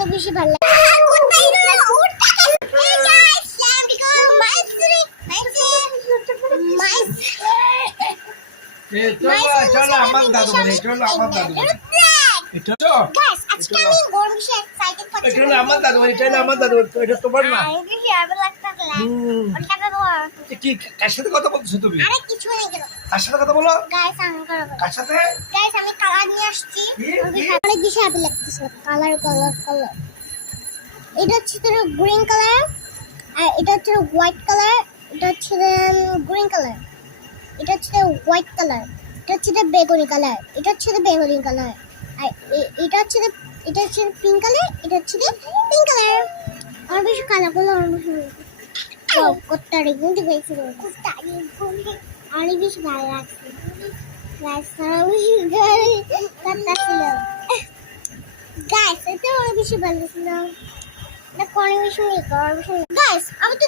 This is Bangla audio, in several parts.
অনেক বেশি ভালো লাগে। চলো আমার দাদু বাড়ি, চলো আমার দাদু বাড়ি, চলো আজকে আমি গরম বেশি এক্সাইটেড করছি। চলো আমার দাদু বাড়ি, চলো আমার দাদু বাড়ি। এটা তোমার না? কি কার সাথে কথা বলছো তুমি? আরে কিছু নেই কেন? কার সাথে কথা বলো? গাইস আমি করব। কার সাথে? গাইস আমি কালার নিয়ে আসছি। অনেক বেশি হ্যাপি লাগতেছে। কালার। এটা হচ্ছে তোর গ্রিন কালার, আর এটা হচ্ছে হোয়াইট কালার, এটা হচ্ছে গ্রিন কালার, এটা হচ্ছে হোয়াইট কালার, এটা হচ্ছে বেগুনি কালার, এটা হচ্ছে বেগুনি কালার, আর এটা হচ্ছে পিঙ্ক কালার, এটা হচ্ছে পিঙ্ক কালার। আর বেশি কালারগুলো অনেক বেশি কত্তারি গুনতে পেয়েছিল, অনেক বেশি ভালো লাগছে। গাইস এটা অনেক বেশি ভালো ছিল। গাইস আমি তো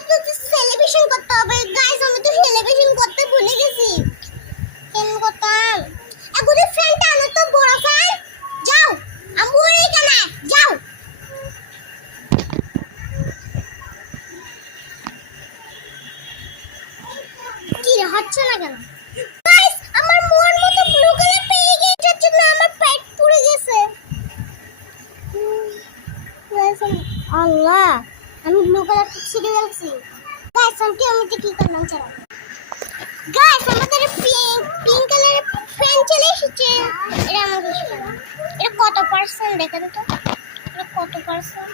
সেলিব্রেশন করতে হবে। গাইস আমি তো সেলিব্রেশন করতে ভুলে গেছি। কেন করতাম? এখন ফ্রেন্ড আনো তো বড় ফ্রেন্ড। যাও আমুরি কেন যাও। কি রে হচ্ছে না কেন? গাইস আমার মন মতো ব্লু কালার পেয়ে গেছে, এটার জন্য আমার পেট পুড়ে গেছে। আল্লাহ আমি ব্লু কালার ছিঁড়ে ফেলছি। গাইস আমি কি করলাম চলো। গাইস আমাদের পিঙ্ক কালারের ফ্রেন্ড চলে এসেছে। এটা আমার বেশি ভালো। এটা কত পার্সেন্ট দেখেন তো? এটা কত পার্সেন্ট?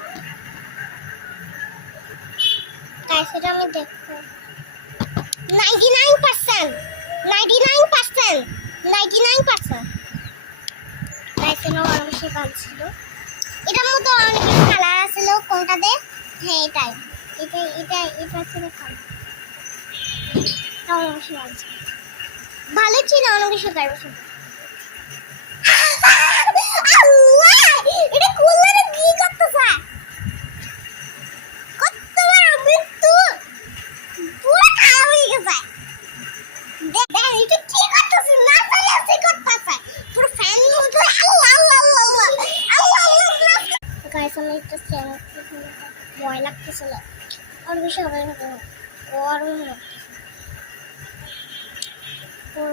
গাইস এটা আমি দেখবো। 99%। গাইস এটা আমার বেশি ভালো ছিল। এটার মধ্যে অনেক কালার আছিল, কোনটা দে? হ্যাঁ এটাই, এটা ছিল কালার। অনেক বেশি ভালো ছিল, অনেক বেশি ভালো ছিল। এটা খুললে না কি করতেছে? কত বড় মৃত্যু, পুরো খারাপ হয়ে গেছে। দেখ এটা কি করতেছে? না চলে আসে করতেছে পুরো ফ্যান মতো। আল্লাহ গাইস আমি একটা স্যাম ভয় লাগতেছিল। আর বেশি হবে না গরম না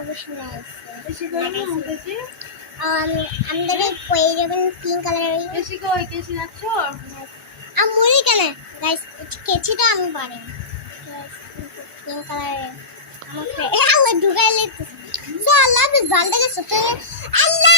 বেশি নাইস। আমাদের কই যাবেন পিঙ্ক কালারের কেসি কই কেসি রাখছো? আমুরি কেন? গাইস কেচিটা আমি পারি পিঙ্ক কালারের আমার আল্লাহ ঢুকাইলে তো আল্লাহ ভালো লাগে। আল্লাহ